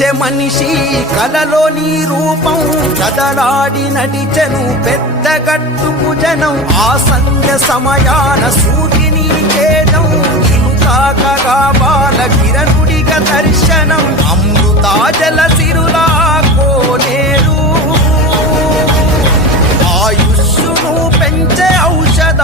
కనిపించే మనిషి కలలోని రూపం కదలాడి నడిచెను పెద్ద గట్టుకు జనం ఆ సంధ్య సమయాన సూర్యుని ఛేదం ఇనుతాకగా బాల కిరణుడిగా దర్శనం అమృతాజల సిరులా కోనేరు ఆయుష్ను పెంచే ఔషధ